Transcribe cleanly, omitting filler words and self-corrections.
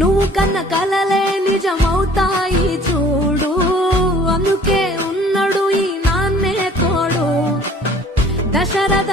నువ్వు కన్న కలలే నిజమవుతాయి చూడు, అందుకే ఉన్నాడు ఈ నాన్నే తోడు. దశరథ